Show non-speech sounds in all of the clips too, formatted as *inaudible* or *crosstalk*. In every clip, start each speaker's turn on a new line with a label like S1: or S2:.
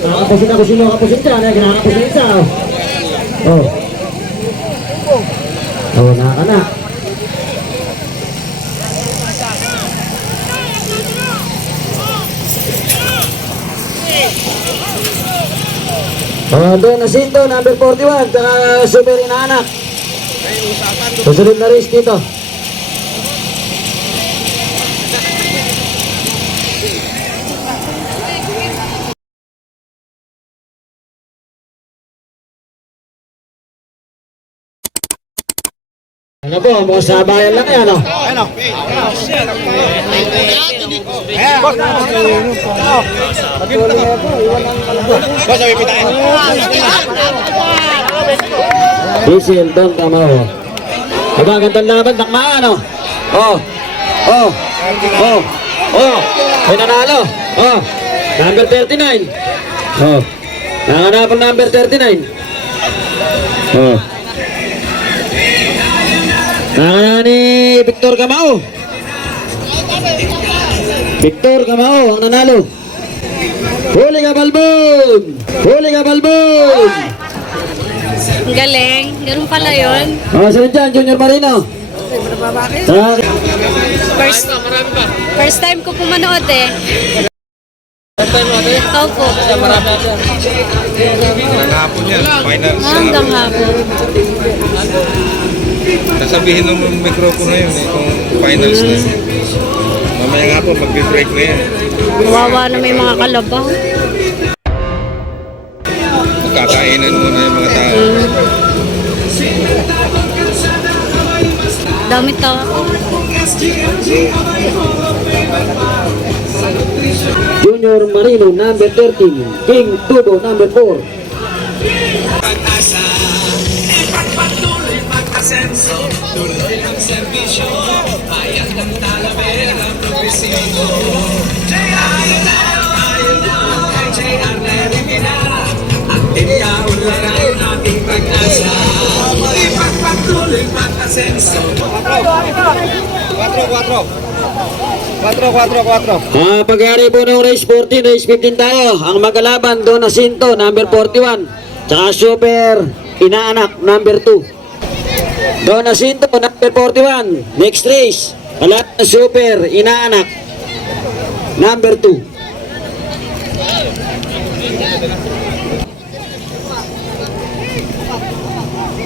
S1: Kakapusin na kapusin dyan. Eh, kinakapos na isa. oh. Oh. Oh, naka na. Oh, doon na Sinto, number 41, saka super inaanak. Susunod na race dito. Ano po, mukhang sabayan lang yan, oh.
S2: Ano? Boss, sabi pa tayo.
S1: Diesel, doon tama oh. Magagandang laban, takmaan oh. Oh, oh, oh, oh, may nanalo. Oh, number 39. Oh, nanganap ang number 39. Oh. Nanganap ni Victor Camao. Victor Camao ang nanalo. Huli ka Balbon! Huli ka Balbon!
S3: Ang galing. Ganun pala yun.
S1: Ah, saan dyan, Junior Marino? Sa
S3: First, first time ko po manood eh. Opo.
S2: Hanggang hapon yan.
S3: Hanggang hapon.
S2: Sasabihin ng mikropono yun eh, kung finals na. Mamaya nga po, mag-break na yan.
S3: Kawawa na may mga kalabaw.
S2: Magkakainan muna yung mga tao.
S3: Dami tao.
S1: Junior Marino, number 13. King Tubo, number 4. Ah, pagyari po ng race 14, race 15 tayo. Ang magalaban, Don Jacinto, number 41. Tsaka Super Inaanak, number 2. Don Jacinto, number 41. Next race, kalat na Super Inaanak, number 2.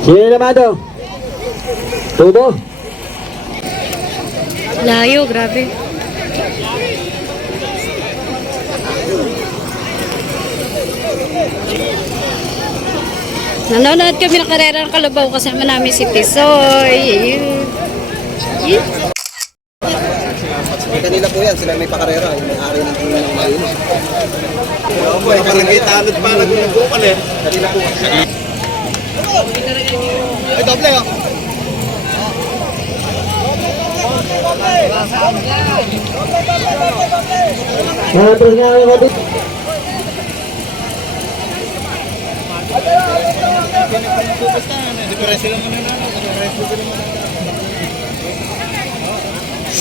S1: Sino naman to? Tubo?
S3: Layo, grabe. Nanonood kami ng karera ng kalabaw kasama namin si Tisoy. Yun.
S4: Kanila po yan, sila may pakarera, yung may-ari ng tunay ng Marino.
S2: Oo po, barangay tanod pa, nag-unagukan eh.
S4: Kanila po.
S2: Ay, doble oh.
S1: Matros nga ang kapit.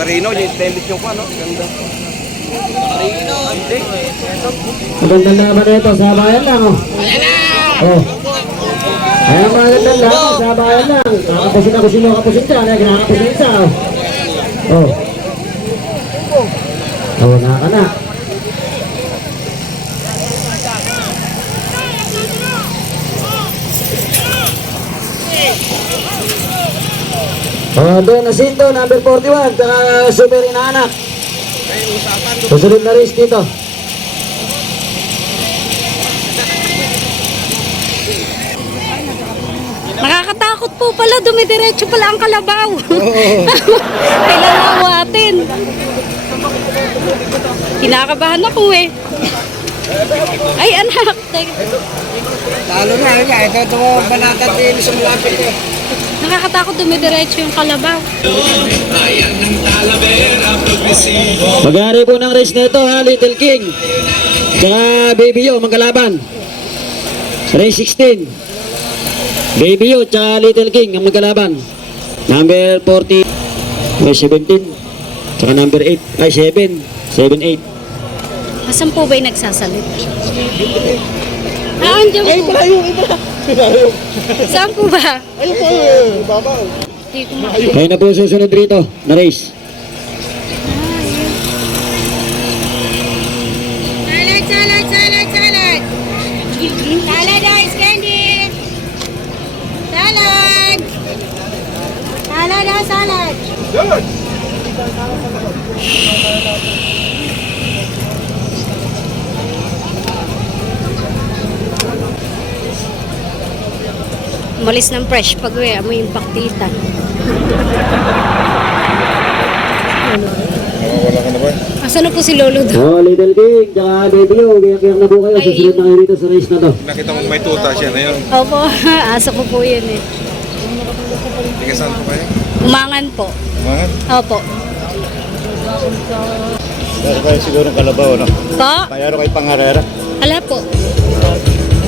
S2: Marino, yung tennis yung ano, ganda.
S1: Magandang laban na ito, sabayan lang oh. Oh. Kaya magandang laban, sabayan lang. Kakapusin kung sino kapusin dyan, eh, kinakapos na isa oh. Oh. Oh, naka na. Oh, doon na Sinto, number 41, saka super inaanak. Susunod na race dito.
S3: Nakakatakot po pala, dumidiretso pala ang kalabaw. *laughs* Kailangan awatin. Kinakabahan ako eh. Ay, anak.
S4: Talo na, iba. Ito, ito mo banatan din sa malapit eh.
S3: Nakakatakot dumidiretso yung kalabaw.
S1: Mag-aari po ng race na ito ha, Little King. Tsaka Baby Yo, magkalaban. Race 16. Baby Yo, tsaka Little King ang magkalaban. Number 40, may 17. Tsaka number 8, ay 7. 7, 8.
S3: Asan po ba yung nagsasalit? Ah, andyan po. Saan po ba?
S4: Ayun po, baba.
S3: Hindi ko.
S1: Kayo na po susunod rito na race.
S3: Umalis ng fresh pag uwi, amoy yung
S2: ka na ba?
S3: Asan na po si Lolo doon?
S1: Oh, Little King, tsaka Baby Yo, kaya na po kayo.
S3: Ay.
S1: Susunod na kayo rito sa race na to.
S2: Nakita mo may tuta siya na yun.
S3: Opo, *laughs* asa ko po yun eh.
S2: Tiga saan po kayo?
S3: Umangan po.
S2: Mga?
S3: Opo.
S5: Kayo siguro ng kalabaw, no?
S3: Po?
S5: Mayroon kayo pangarera.
S3: Ala po.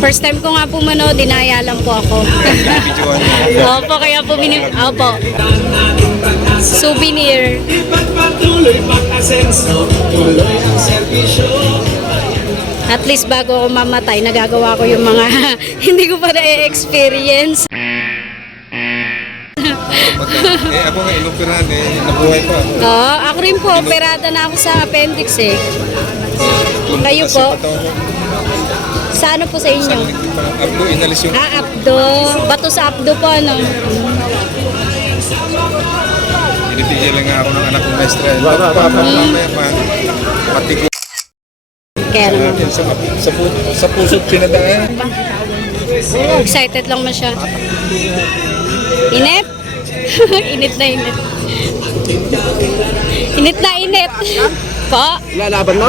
S3: First time ko nga po mano, dinaya lang po ako. *laughs* Opo, kaya po minim... Opo. Souvenir. At least bago ako mamatay, nagagawa ko yung mga *laughs* hindi ko pa na-experience.
S2: Eh, ako nga inoperahan eh. Nabuhay pa ako.
S3: Oo, ako rin po, operada na ako sa appendix eh. Kayo po?
S2: Ko.
S3: Sa ano po sa inyo?
S2: Abdo, inalis yung
S3: Ah, abdo. Bato sa abdo po, ano?
S2: Binibigyan lang nga ako ng anak kong maestra. Mamaya pa, pati ko
S3: Kaya naman.
S2: sa, sa, sa puso't pinadaan.
S3: Excited lang man siya. Init? *laughs* init na init. Init na init. Po?
S4: Lalaban mo?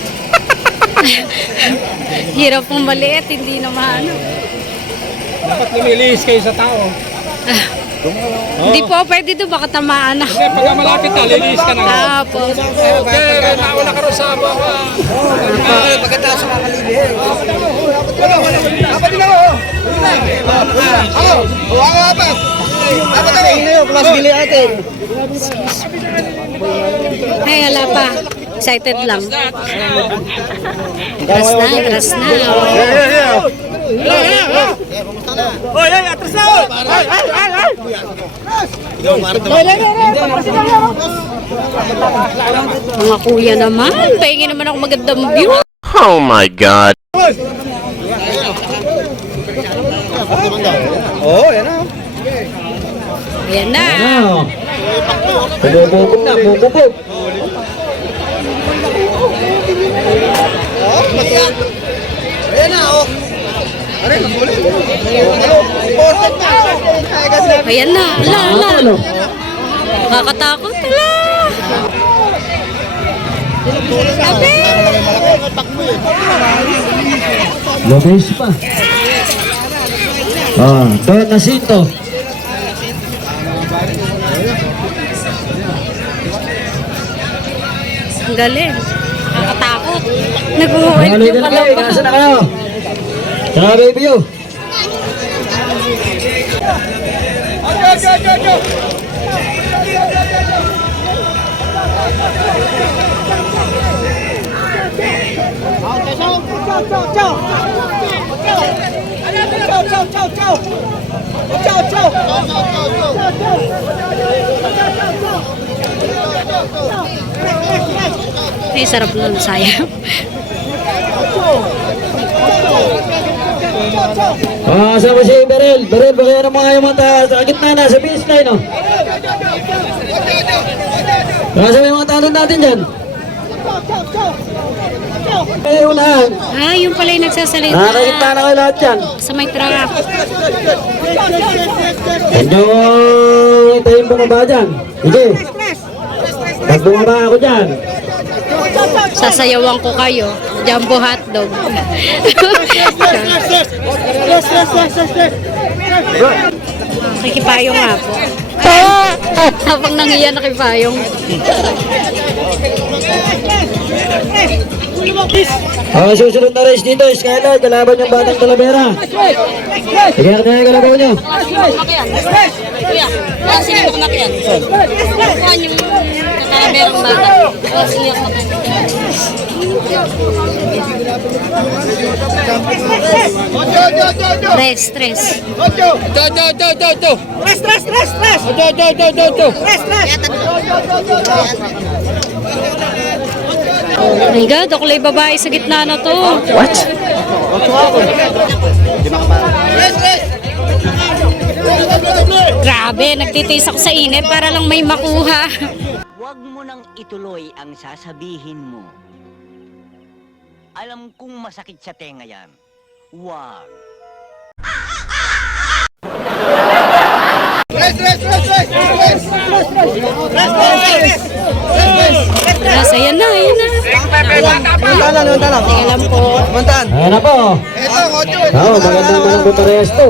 S4: *laughs*
S3: Hirap pong maliit, hindi na maano.
S6: Dapat lumiliis kayo sa tao. *laughs*
S3: Hindi po, pwede to, baka tamaan ako.
S6: Kasi pagka malapit na, liliis ka na.
S3: Tapos,
S6: Okay, nauna ka rin sa baba.
S4: Pagkatapos sa kakalibi. Wala, wala. Apat din ako. Ako. Ako apat. Apat yun, plus gili atin.
S3: ay, wala pa. Excited lang. Atras na, atras na. Mga kuya naman, pahingi naman ako magandang view.
S7: Oh my god.
S4: Oo, yan na.
S3: Ayan na.
S1: Bububog na, bububog.
S4: Ayan na, oh. Aray, magulit. Ano? Important na.
S3: Ayan na. Ala, ala. Nakakatakot. Ala. Sabi.
S1: Lopez pa. Ah, Don Jacinto.
S3: Ang galing. Nakakatakot.
S1: nagmumahal
S3: yung
S1: palaw.
S3: Ini sarap nun sayap.
S1: Ah, sama si Berel. Berel, baka ng mga yung mga sa gitna na, sa finish line, oh. Nasa may mga talon natin dyan. Eh, unahan.
S3: Ah, yung pala yung nagsasalita.
S1: Ah, nakikita na kayo lahat yan.
S3: Sa may truck.
S1: Nyo itayin bumaba dyan. Sige. Pag bumaba ako dyan.
S3: Sasayawan ko kayo. Jumbo hotdog. Nakikipayong nga po. Habang nangiyan nakipayong.
S1: Ang susunod na race dito, Skyline, kalaban yung Batang Talavera. Sige, na yung kalabaw nyo.
S3: Kuya, sino mo kumakyan? Kuhan yung kalaberang bata. Sino Tres, tres.
S6: Ito, ito, ito, ito, ito.
S4: Tres, tres!
S3: Oh my God, ako lang babae sa gitna na to.
S1: What?
S4: Tres, tres!
S3: Grabe, nagtitiis ako sa init para lang may makuha.
S7: Huwag mo nang ituloy ang sasabihin mo. Alam kong masakit sa tenga yan.
S4: Tres!
S3: Yes, ayan na, ayan na.
S4: Mantan lang, mantan lang.
S3: Teka lang po.
S4: Mantan.
S1: Ayan na po.
S4: Ito, ocho.
S1: Oo, oh, maganda naman ang butarehas to.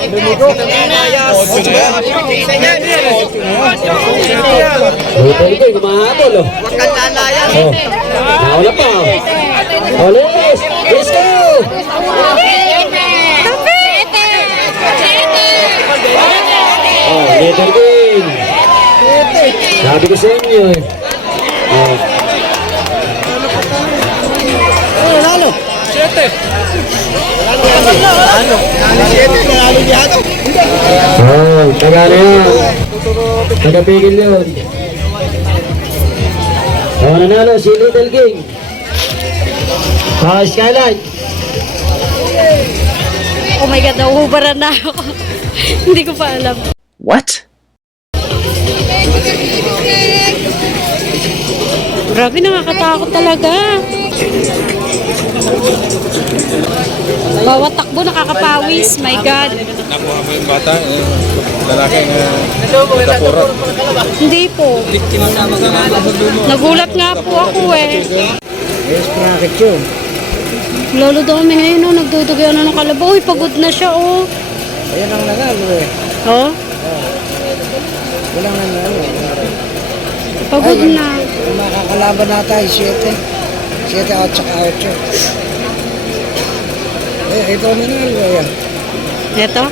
S1: Oh.
S4: Huwag kang lalayan.
S1: Oh. Naula pa oh. Oh, let's, go! Oh, letter king. Sabi ko sa inyo eh. Oh.
S6: Siyete.
S1: Oh, tagalo yan. Tagapigil yun. Oh, nanalo si Little King. Ah, Skylight.
S3: Oh my God, nauhubaran na ako. *laughs* Hindi ko pa alam.
S8: What?
S3: Grabe, nakakatakot talaga. Bawat takbo nakakapawis, my God.
S2: Nakuha mo yung bata, eh, lalaki na nakurat.
S3: Hindi po. Nagulat nga po ako eh.
S4: Yes, panakit yun.
S3: Lolo daw may ngayon, oh, no, nagdudugay ano ng kalabaw. Uy, pagod na siya, oh.
S4: Ayan ang nagalo eh.
S3: Oh?
S4: Wala nga
S3: ano, na,
S4: ano. Pagod na. Makakalaban na tayo, 7. Sira at saka ocho. Eh, ito na nga, ano
S3: Loya. Ito?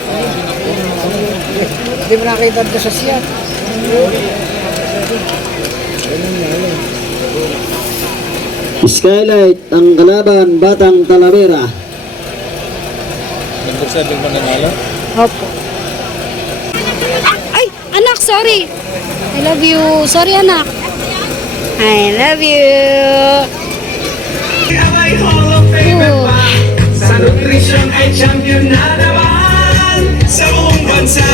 S4: Hindi mo nakita ito sa siya.
S1: Skylight ang kalaban Batang Talavera.
S2: Number 7 mananalo?
S3: Opo. Ay, anak, sorry. I love you. Sorry, anak. I love you.
S9: Nutrisyon ay champion na naman sa buong bansa.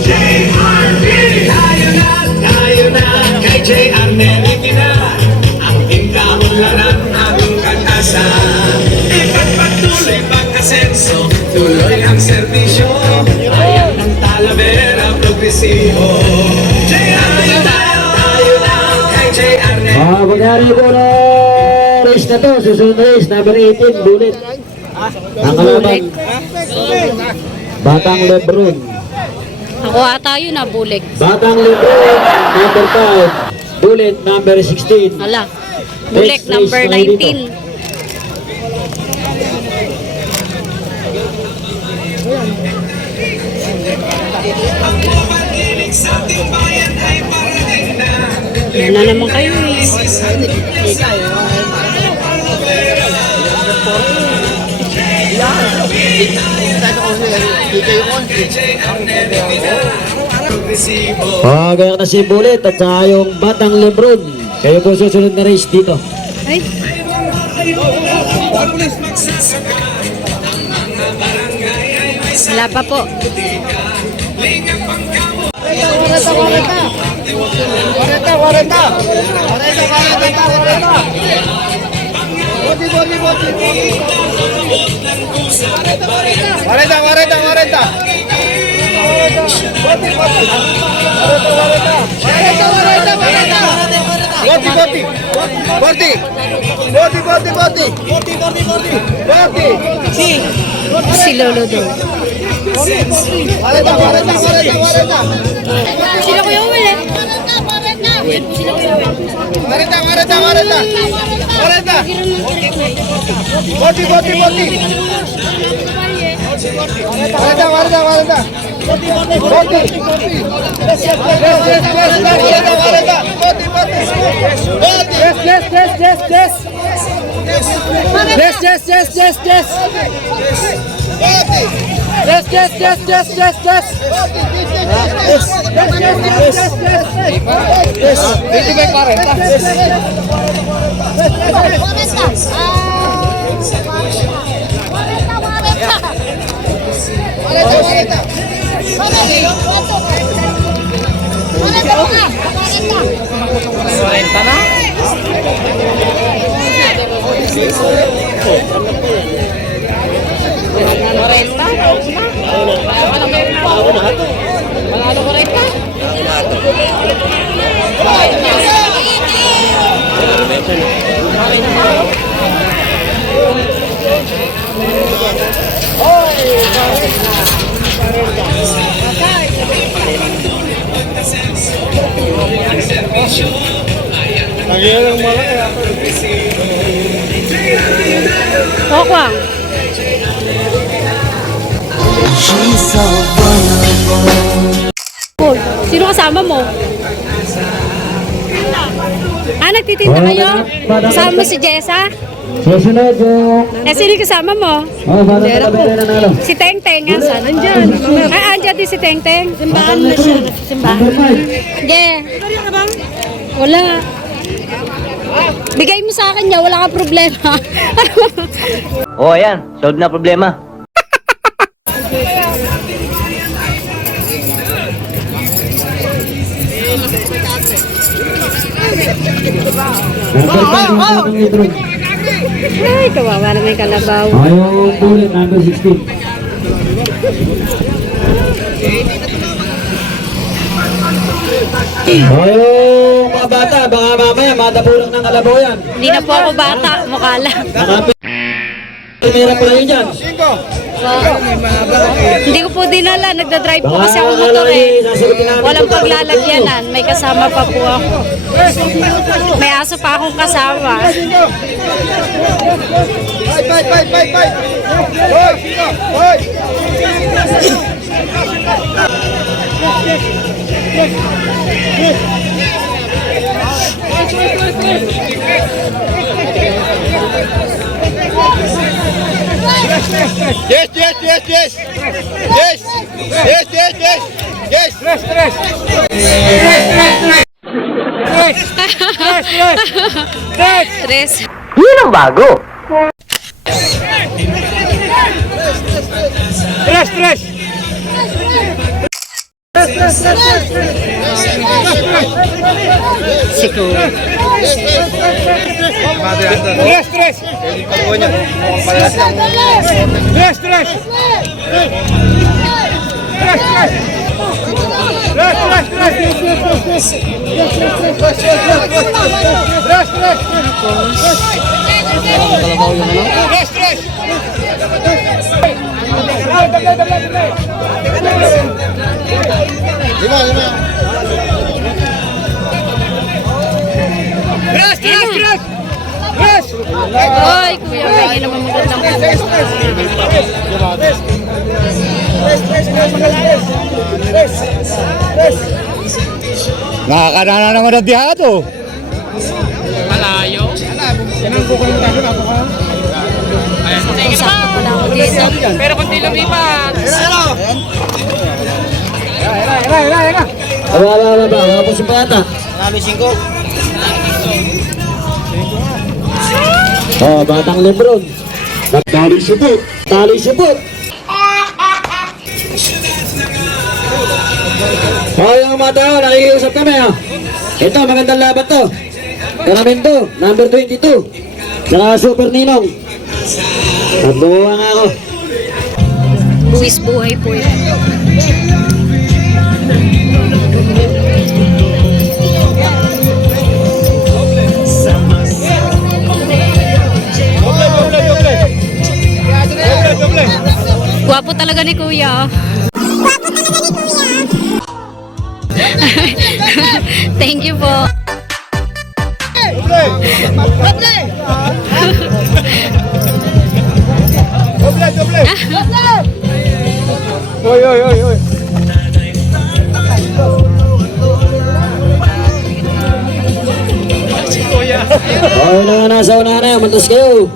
S9: JRP! Tayo na, tayo na, kay JR Nelly na. Ang pinkamularan aming kag-asa. Ipagpatuloy pag-asenso, tuloy ang serbisyo. Ayan ng Talavera Progresivo. JR tayo, tayo na, kay JR Nelly.
S1: Ah, magyari po na race na to. Susunod na race, number 18, Bullet. Ang kalaban, Batang Lebron.
S3: Ako ata yun na bulik.
S1: Batang Lebron, number 5. Bullet, number 16.
S3: Hala. Bulik
S1: Next
S3: number
S1: race tayo dito.
S3: 19. Yan na naman kayo
S1: Pagayak na si Bullet at saka yung Batang Lebron. Kayo po susunod na race dito.
S3: Ay, wala pa po.
S4: Wareta, wareta, wareta. Boti, boti. Boti. Boti, boti, boti. Boti, boti, boti. Boti.
S3: Si Lolo daw.
S4: Wareta, wareta, wareta, wareta.
S3: Sino ko yung ulit?
S4: Wareta, wareta, wareta. Wareta. Boti, boti, boti. Wareta, wareta, wareta. Boti. Yes, yes, yes, wareta, wareta, wareta. Boti, boti. Boti. Yes, yes, yes, yes, yes. Yes, yes, yes, yes, yes. Boti. Yes, yes, yes, yes, yes, yes. Yes, yes, yes, yes, yes, yes. Yes. Dito ba pare? Yes, yes. Wareta, wareta.
S3: Okwang. Ah, nagtitinda kayo? Kasama mo si Jessa?
S1: Susunod yung...
S3: Eh, sino yung kasama mo?
S1: Oh, para sa na.
S3: Si Teng Teng, asan? Andyan. Ay, andyan din si Teng Teng. Simbahan na siya. Simbahan. Yeah. Wala. Bigay mo sa akin niya, wala ka problema. *laughs*
S7: O, ayan. Solve na problema.
S3: Ay, kawawa yung kalabaw.
S1: Yung Bullet, number 16. O yung mga bata, baka mamaya matapunan ng kalabaw yan.
S3: Hindi na po ako bata, mukha lang.
S1: Hanapin. Primera pa rin dyan.
S3: Hindi ko po dinala, nagda-drive po kasi ako motor eh. Walang paglalagyanan, may kasama pa po ako. May aso pa akong kasama.
S4: Fight, fight, fight, fight, fight. Hoy, hoy. Yes, yes, yes, yes. Yes. Yes, yes, yes. Yes. Stress, stress.
S3: Tres.
S7: Yun ang bago.
S4: Stress, stress.
S3: Siguro.
S4: Stress, stress. Stress, stress. Stress, stress. Stress, Tres, tres. Tres, tres. Раз, раз! Lima, lima. Stress, stress, stress. Stress.
S3: Ay, kuya, may naman magandang
S4: stress. Stress, stress, stress, stress. Stress, stress.
S5: Nakakanana naman ang dihato.
S3: Sakto pala ako
S4: Pero
S1: Aba, aba, aba, aba. Wala po si Pata. Oh, batang Lebron. Tali supot. Tali supot. Oh, yung mga tao, nakikiusap kami ha. Ito, magandang laban to. Karamento, number 22. Saka Super Ninong. Tatuwa nga ako.
S3: Buwis buhay po yan. Gwapo talaga ni Kuya. *laughs* Thank you po. *laughs*
S6: Oy, oy, oy, oy.
S1: Oh, na nga nasa una na, mantas kayo.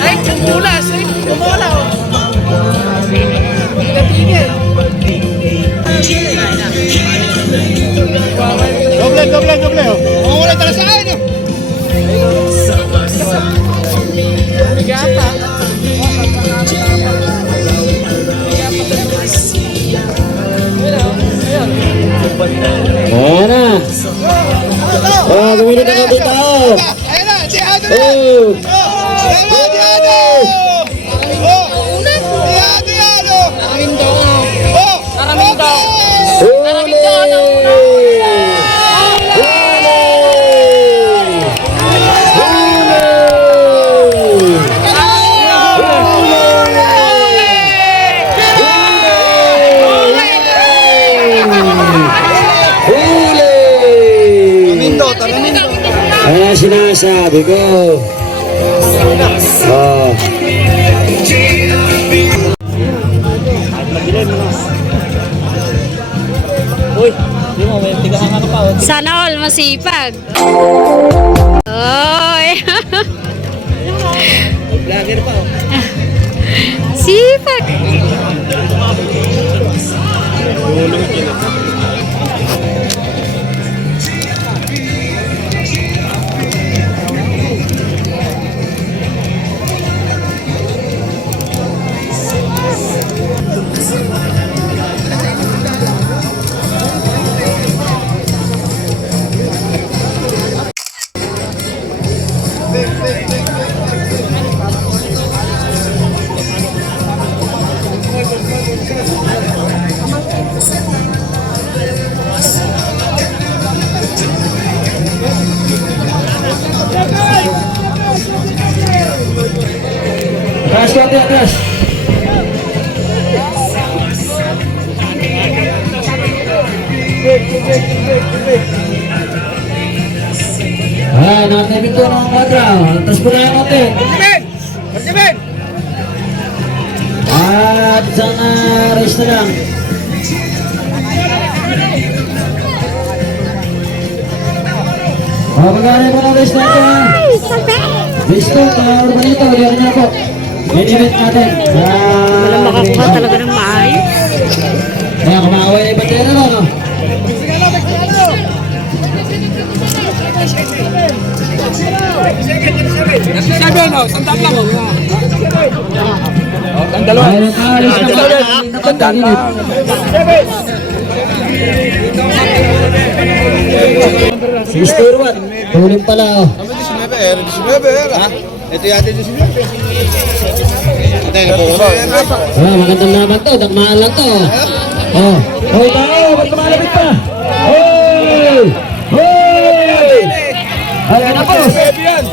S4: Ay, tumulas. Ay, tumula.
S6: Doble, doble, doble. oh.
S4: Mamula talaga sa akin.
S1: Ayan na. Oh, gumili na dito. Kaya sinasabi ko. Oh.
S3: Sana all masipag. Oy.
S4: Vlogger pa, oh.
S3: Sipag.
S1: Atrás, konti, atrás. Ah, nakatipid ko ng kwadra. Atrás po na yung konti.
S4: Ben! Ben!
S1: At isang uh, race na lang. Oh, magkano po ng race natin ha? Race to, uh, Urbanito, liyan niya po. Main event natin. Wala
S3: Makakuha talaga ng maayos.
S1: Kaya kumakaway na yung bandera no, no?
S6: Seven, oh. Sandal lang, oh. Oh, ang dalawa.
S1: Na ba?
S6: Sandal lang.
S1: Si Stewart, huling pala oh.
S4: Kami 19, eh, 19, eh. Ha? Ito yata 19.
S1: Ah, magandang laban to, dakmaan lang to. Oh, hoy tao, ba't lumalapit pa? Hoy! Hoy! Ayan na po.
S6: yan.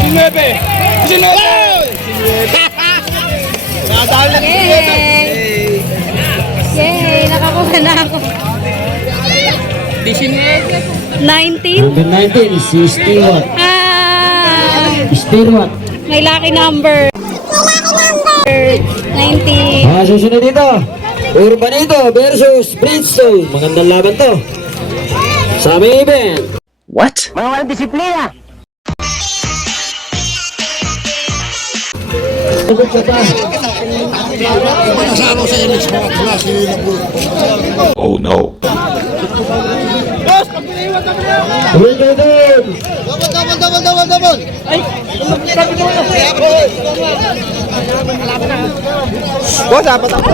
S6: Sinuebe. Sinuebe.
S3: Yay! Yay! Nakakuha na ako. 19?
S1: Number 19, si Stewart.
S3: Ah!
S1: Stewart.
S3: May lucky number. May lucky number. 19.
S1: Ah, susunod dito. Urbanito versus Bridgestone. Magandang laban to. Sa main event.
S7: Mga walang disiplina!
S1: Tugod ka pa.
S4: Sa mga klase. Double, double, double, double, double.
S6: Boss, apat ako.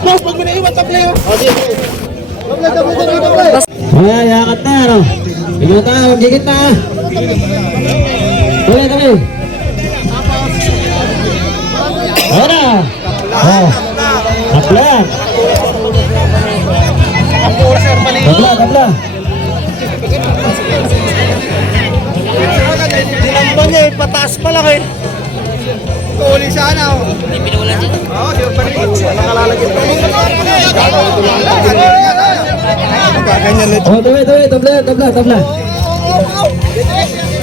S4: Boss, pag minaiwan pa playo. Double, double, double, double.
S1: Ay, yakat na, ano? Ikaw tayo, gigit na. Tuloy, tuloy. Ano? Oh. Tapla. Tapla, tapla.
S4: Dinamba niya eh, pataas pa lang eh. Tuuli sana oh. Hindi pinulan siya. Oo, siya pa rin. Nakalalagyan pa rin.
S6: Kaganyan na
S1: Oh, tuloy, tuloy, tabla, tabla, tabla.
S4: Oh, oh, oh.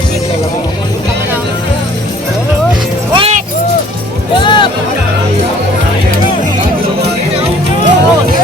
S4: 어.